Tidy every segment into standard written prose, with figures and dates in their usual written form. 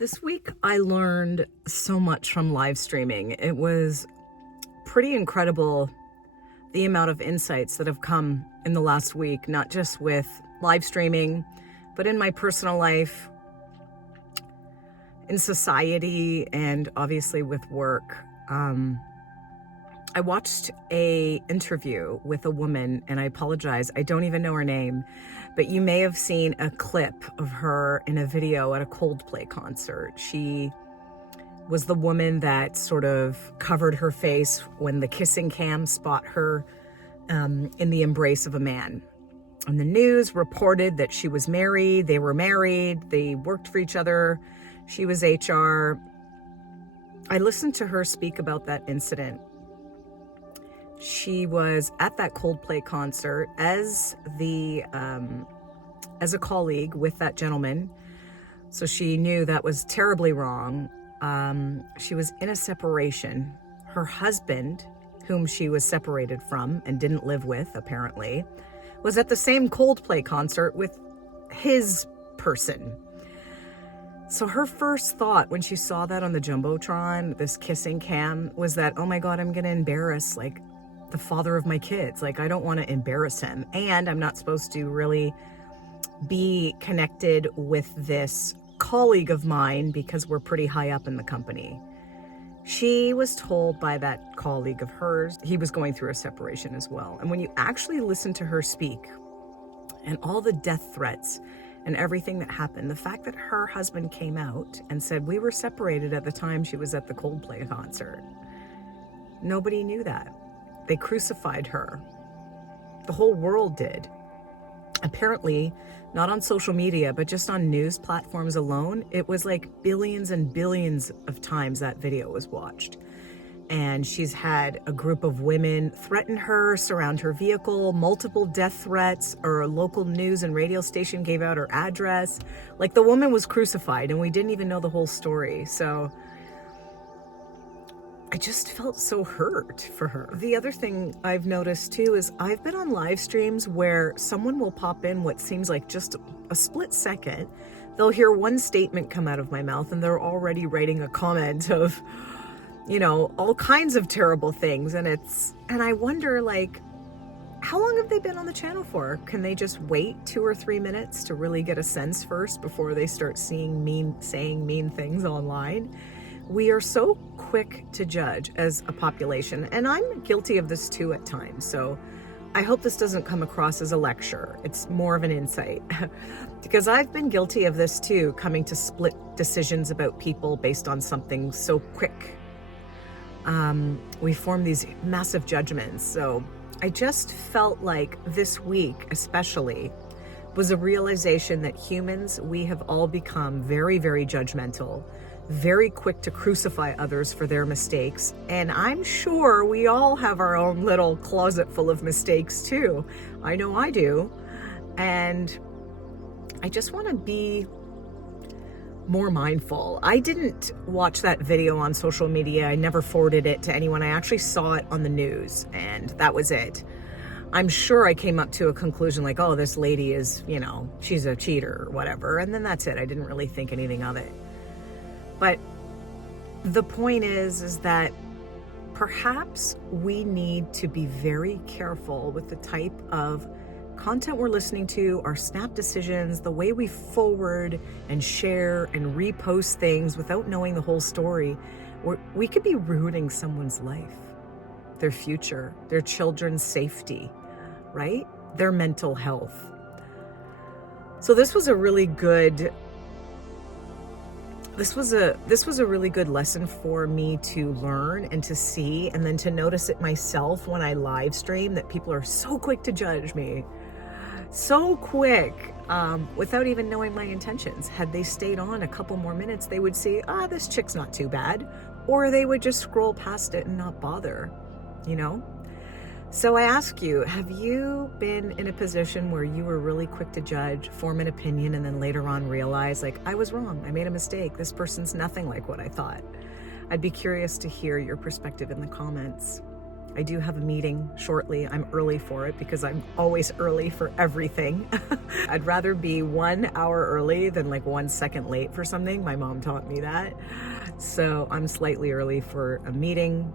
This week, I learned so much from live streaming. It was pretty incredible the amount of insights that have come in the last week, not just with live streaming, but in my personal life, in society, and obviously with work. I watched a interview with a woman, and I apologize, I don't even know her name, but you may have seen a clip of her in a video at a Coldplay concert. She was the woman that sort of covered her face when the kissing cam spot her in the embrace of a man. And the news reported that she was married, they were married, they worked for each other, she was HR. I listened to her speak about that incident. She was at that Coldplay concert as a colleague with that gentleman. So she knew that was terribly wrong. She was in a separation. Her husband, whom she was separated from and didn't live with, apparently, was at the same Coldplay concert with his person. So her first thought when she saw that on the Jumbotron, this kissing cam, was that, oh my God, I'm going to embarrass the father of my kids. I don't want to embarrass him. And I'm not supposed to really be connected with this colleague of mine because we're pretty high up in the company. She was told by that colleague of hers, he was going through a separation as well. And when you actually listen to her speak and all the death threats and everything that happened, the fact that her husband came out and said, we were separated at the time she was at the Coldplay concert. Nobody knew that. They crucified her. The whole world did. Apparently, not on social media, but just on news platforms alone, it was billions and billions of times that video was watched. And she's had a group of women threaten her, surround her vehicle, multiple death threats, or a local news and radio station gave out her address. The woman was crucified and we didn't even know the whole story. So I just felt so hurt for her. The other thing I've noticed too is I've been on live streams where someone will pop in what seems like just a split second. They'll hear one statement come out of my mouth and they're already writing a comment of, all kinds of terrible things. And I wonder, how long have they been on the channel for? Can they just wait 2 or 3 minutes to really get a sense first before they start saying mean things online? We are so quick to judge as a population, and I'm guilty of this too at times. So I hope this doesn't come across as a lecture. It's more of an insight because I've been guilty of this too, coming to split decisions about people based on something so quick. We form these massive judgments. So I just felt like this week especially was a realization that humans, we have all become very, very judgmental, very quick to crucify others for their mistakes. And I'm sure we all have our own little closet full of mistakes too. I know I do. And I just want to be more mindful. I didn't watch that video on social media. I never forwarded it to anyone. I actually saw it on the news and that was it. I'm sure I came up to a conclusion oh, this lady is, she's a cheater or whatever. And then that's it. I didn't really think anything of it. But the point is that perhaps we need to be very careful with the type of content we're listening to, our snap decisions, the way we forward and share and repost things without knowing the whole story. We could be ruining someone's life, their future, their children's safety, right? Their mental health. So this was a really good lesson for me to learn and to see, and then to notice it myself when I live stream, that people are so quick to judge me. So quick, without even knowing my intentions. Had they stayed on a couple more minutes, they would see, this chick's not too bad. Or they would just scroll past it and not bother, So I ask you, have you been in a position where you were really quick to judge, form an opinion, and then later on realize, I was wrong, I made a mistake, this person's nothing like what I thought? I'd be curious to hear your perspective in the comments. I do have a meeting shortly. I'm early for it because I'm always early for everything. I'd rather be 1 hour early than like 1 second late for something. My mom taught me that. So I'm slightly early for a meeting.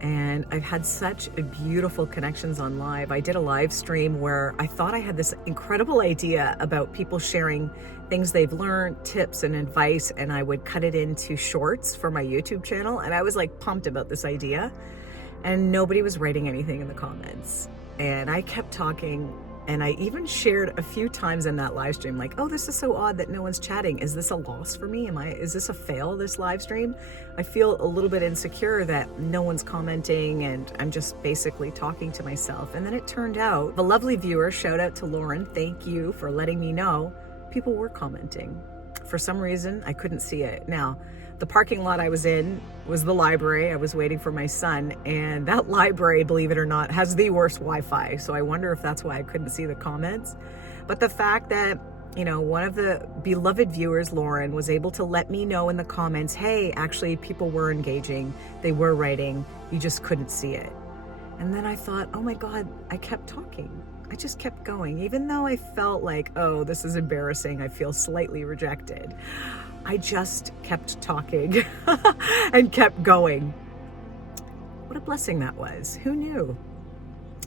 And I've had such beautiful connections on live. I did a live stream where I thought I had this incredible idea about people sharing things they've learned, tips and advice, and I would cut it into shorts for my YouTube channel. And I was like pumped about this idea, and nobody was writing anything in the comments. And I kept talking, and I even shared a few times in that live stream, like, oh, this is so odd that no one's chatting. Is this a loss for me? Is this a fail, this live stream? I feel a little bit insecure that no one's commenting and I'm just basically talking to myself. And then it turned out, a lovely viewer, shout out to Lauren, thank you for letting me know, people were commenting. For some reason, I couldn't see it. Now, the parking lot I was in was the library. I was waiting for my son, and that library, believe it or not, has the worst Wi-Fi. So I wonder if that's why I couldn't see the comments. But the fact that, you know, one of the beloved viewers, Lauren, was able to let me know in the comments, hey, actually people were engaging, they were writing, you just couldn't see it. And then I thought, oh my God, I kept talking. I just kept going, even though I felt like, oh, this is embarrassing. I feel slightly rejected. I just kept talking and kept going. What a blessing that was. Who knew?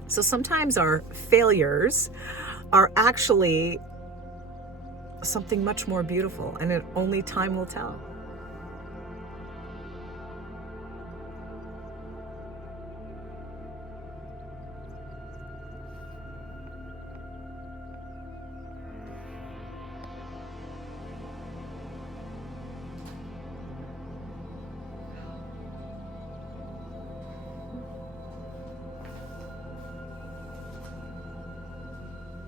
So sometimes our failures are actually something much more beautiful, and only time will tell.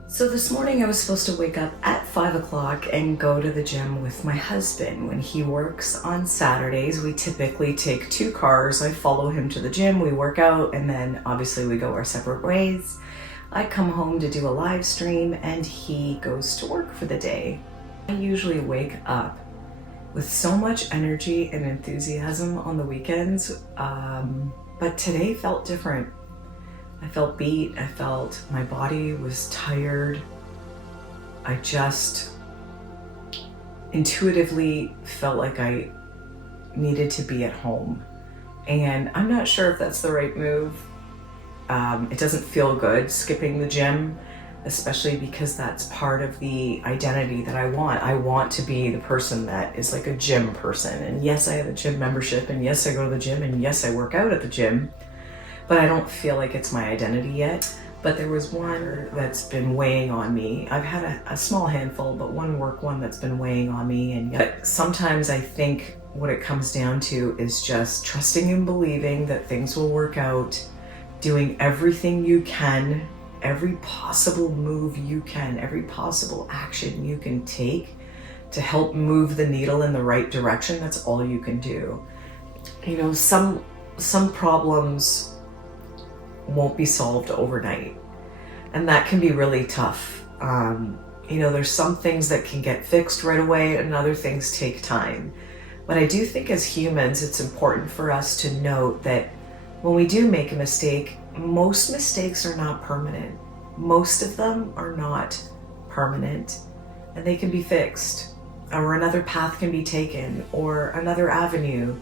So this morning I was supposed to wake up at 5 o'clock and go to the gym with my husband. When he works on Saturdays, we typically take 2 cars. I follow him to the gym, we work out, and then obviously we go our separate ways. I come home to do a live stream and he goes to work for the day. I usually wake up with so much energy and enthusiasm on the weekends, but today felt different. I felt beat, I felt my body was tired. I just intuitively felt like I needed to be at home. And I'm not sure if that's the right move. It doesn't feel good skipping the gym, especially because that's part of the identity that I want. I want to be the person that is like a gym person. And yes, I have a gym membership, and yes, I go to the gym, and yes, I work out at the gym. But I don't feel like it's my identity yet. But there was one that's been weighing on me. I've had a small handful, but one that's been weighing on me. And yet sometimes I think what it comes down to is just trusting and believing that things will work out, doing everything you can, every possible move you can, every possible action you can take to help move the needle in the right direction. That's all you can do. You know, some problems won't be solved overnight, and that can be really tough. You know, there's some things that can get fixed right away and other things take time. But I do think as humans, it's important for us to note that when we do make a mistake, most mistakes are not permanent. Most of them are not permanent, and they can be fixed, or another path can be taken, or another avenue,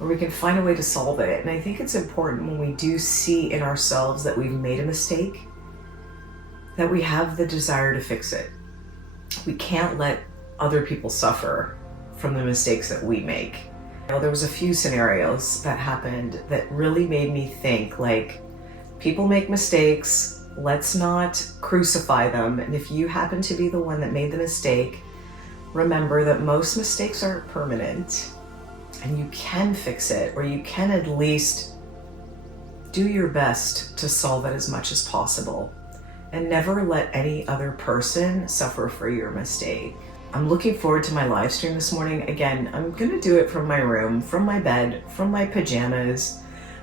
or we can find a way to solve it. And I think it's important when we do see in ourselves that we've made a mistake, that we have the desire to fix it. We can't let other people suffer from the mistakes that we make. You know, there was a few scenarios that happened that really made me think, like, people make mistakes, let's not crucify them. And if you happen to be the one that made the mistake, remember that most mistakes aren't permanent. And you can fix it, or you can at least do your best to solve it as much as possible. And never let any other person suffer for your mistake. I'm looking forward to my live stream this morning. Again, I'm gonna do it from my room, from my bed, from my pajamas,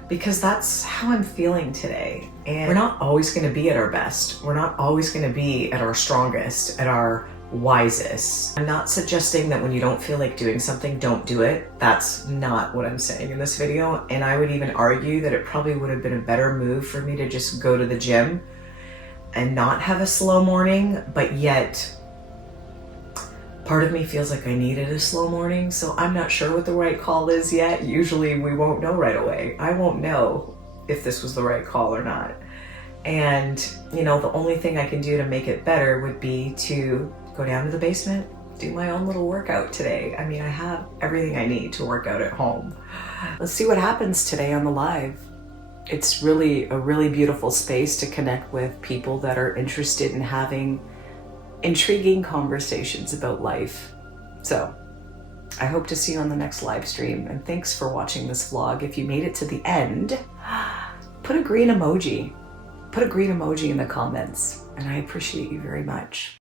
because that's how I'm feeling today. And we're not always gonna be at our best. We're not always gonna be at our strongest, at our wisest. I'm not suggesting that when you don't feel like doing something, don't do it. That's not what I'm saying in this video. And I would even argue that it probably would have been a better move for me to just go to the gym and not have a slow morning, but yet part of me feels like I needed a slow morning, so I'm not sure what the right call is yet. Usually we won't know right away. I won't know if this was the right call or not. And, you know, the only thing I can do to make it better would be to go down to the basement, do my own little workout today. I mean, I have everything I need to work out at home. Let's see what happens today on the live. It's really a really beautiful space to connect with people that are interested in having intriguing conversations about life. So I hope to see you on the next live stream, and thanks for watching this vlog. If you made it to the end, put a green emoji. Put a green emoji in the comments, and I appreciate you very much.